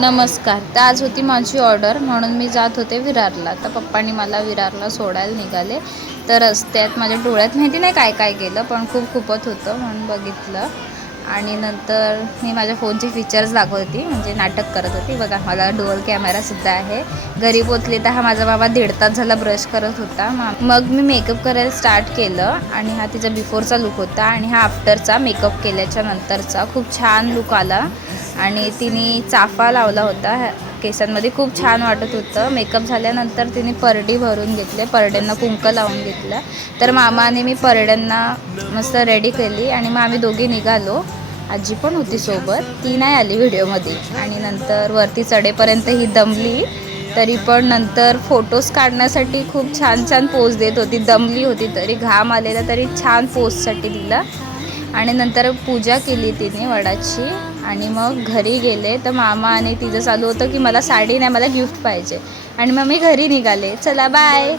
नमस्कार. तर आज होती माझी ऑर्डर म्हणून मी जात होते विरारला. तर पप्पांनी मला विरारला सोडायला निघाले. तर रस्त्यात माझ्या डोळ्यात माहिती नाही काय काय गेलं, पण खूप खुपत होतं म्हणून बघितलं. आणि नंतर मी माझ्या फोनचे फीचर्स दाखवत होती, म्हणजे नाटक करत होती. बघा, मला डुअल कॅमेरासुद्धा आहे. घरी पोचले तर हा माझा बाबा 1.5 तास झाला ब्रश करत होता. मग मी मेकअप करायला स्टार्ट केलं आणि हा तिचा बिफोरचा लुक होता आणि हा आफ्टरचा मेकअप केल्याच्या नंतरचा खूप छान लुक आला. आणि तिने चाफा लावला होता केसांमध्ये, खूप छान वाटत होतं. मेकअप झाल्यानंतर तिने परडी भरून घेतले, परड्यांना कुंकं लावून घेतलं. तर मामाने मी परड्यांना मस्त रेडी केली आणि मग आम्ही दोघे निघालो. आजी पण होती सोबत, ती नाही आली व्हिडिओमध्ये. आणि नंतर वरती चढेपर्यंत ही दमली, तरी पण नंतर फोटोज काढण्यासाठी खूप छान छान पोज देत होती. दमली होती तरी, घाम आलेला तरी छान पोजसाठी दिला. आणि नंतर पूजा केली तिने वडाची आणि मग घरी गेले. तर मामा आणि तिचं चालू होतं की मला साडी नाही, मला गिफ्ट पाहिजे. आणि मग मी घरी निघाले. चला बाय.